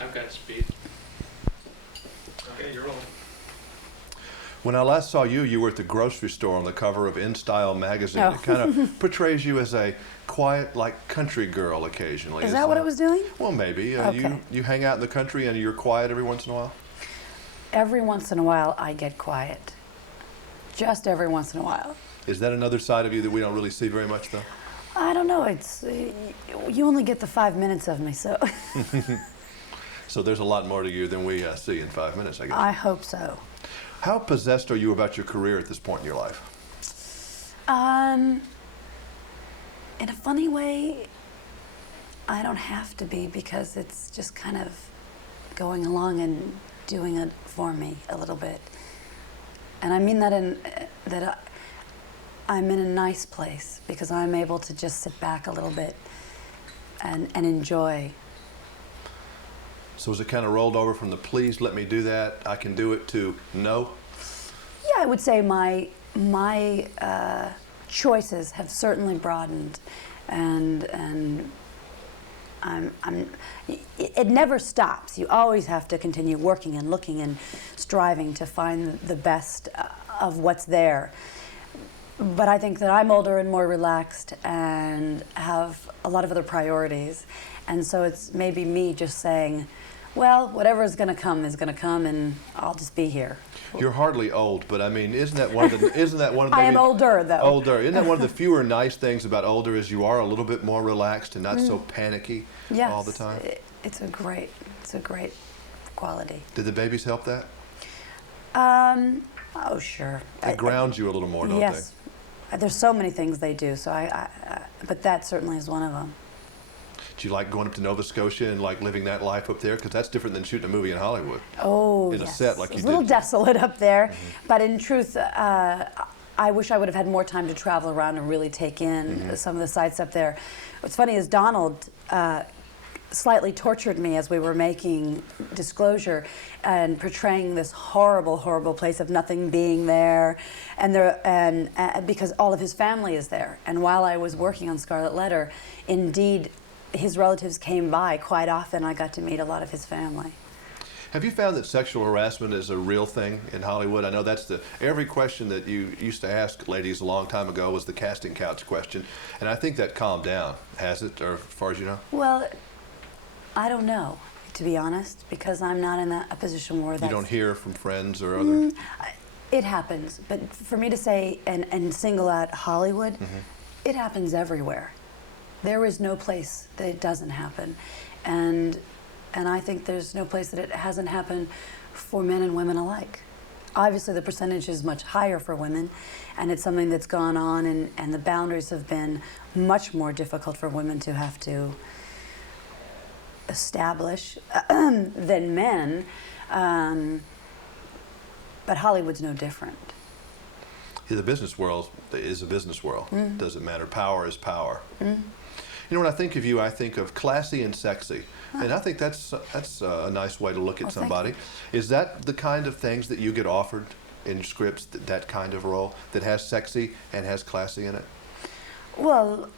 I've got speed. Okay, you're rolling. When I last saw you, you were at the grocery store on the cover of In Style magazine. Oh. It kind of portrays you as a quiet, like, country girl occasionally. Is that what it was doing? Well, maybe. Okay. You hang out in the country and you're quiet every once in a while? Every once in a while, I get quiet. Just every once in a while. Is that another side of you that we don't really see very much, though? I don't know. It's you only get the 5 minutes of me, so. So there's a lot more to you than we see in 5 minutes, I guess. I hope so. How possessed are you about your career at this point in your life? In a funny way, I don't have to be, because it's just kind of going along and doing it for me a little bit. And I mean that I'm in a nice place, because I'm able to just sit back a little bit and enjoy. So is it kind of rolled over from the please let me do that, I can do it, to no? Yeah, I would say my choices have certainly broadened, and it never stops. You always have to continue working and looking and striving to find the best of what's there. But I think that I'm older and more relaxed and have a lot of other priorities, and so it's maybe me just saying, well, whatever is going to come is going to come, and I'll just be here. You're hardly old, but I mean, isn't that one of the I am older, though. Older. Isn't that one of the fewer nice things about older, is you are a little bit more relaxed and not so panicky all the time? Yes, it's a great quality. Did the babies help that? Oh, sure. They ground you a little more, don't yes. There's so many things they do, so but that certainly is one of them. Do you like going up to Nova Scotia and like living that life up there? Because that's different than shooting a movie in Hollywood. Oh, in yes. a set like you It's did. a little desolate up there, but in truth, I wish I would have had more time to travel around and really take in some of the sights up there. What's funny is Donald slightly tortured me as we were making Disclosure and portraying this horrible, horrible place of nothing being there, and because all of his family is there. And while I was working on Scarlet Letter, indeed, his relatives came by quite often. I got to meet a lot of his family. Have you found that sexual harassment is a real thing in Hollywood? I know that's every question that you used to ask ladies a long time ago was the casting couch question, and I think that calmed down. Has it, or as far as you know? Well, I don't know, to be honest, because I'm not in a position where that's... You don't hear from friends or other... It happens, but for me to say and single out Hollywood, it happens everywhere. There is no place that it doesn't happen, and I think there's no place that it hasn't happened for men and women alike. Obviously, the percentage is much higher for women, and it's something that's gone on, and the boundaries have been much more difficult for women to have to establish than men, but Hollywood's no different. Yeah, the business world is a business world. Doesn't matter. Power is power. You know, when I think of you, I think of classy and sexy. And I think that's a nice way to look at somebody. Is that the kind of things that you get offered in scripts, that kind of role that has sexy and has classy in it? Well,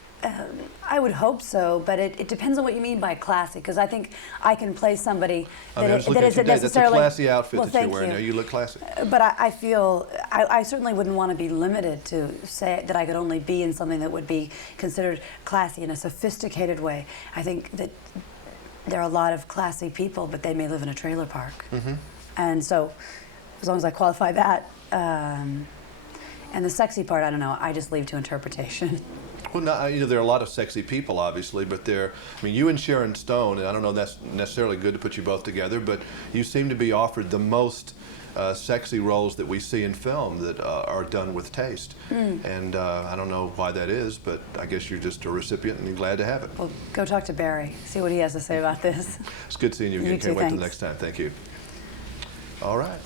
I would hope so, but it depends on what you mean by classy, because I think I can play somebody that isn't necessarily... That's a classy outfit that you're wearing you. there. You look classy. But I feel, I certainly wouldn't want to be limited to say that I could only be in something that would be considered classy in a sophisticated way. I think that there are a lot of classy people, but they may live in a trailer park. And so, as long as I qualify that, and the sexy part, I don't know, I just leave to interpretation. Well, no, you know, there are a lot of sexy people, obviously, but I mean, you and Sharon Stone, and I don't know if that's necessarily good to put you both together, but you seem to be offered the most sexy roles that we see in film that are done with taste. And I don't know why that is, but I guess you're just a recipient and you're glad to have it. Well, go talk to Barry, see what he has to say about this. It's good seeing you again. You too, Can't wait till thanks. next time. Thank you. All right.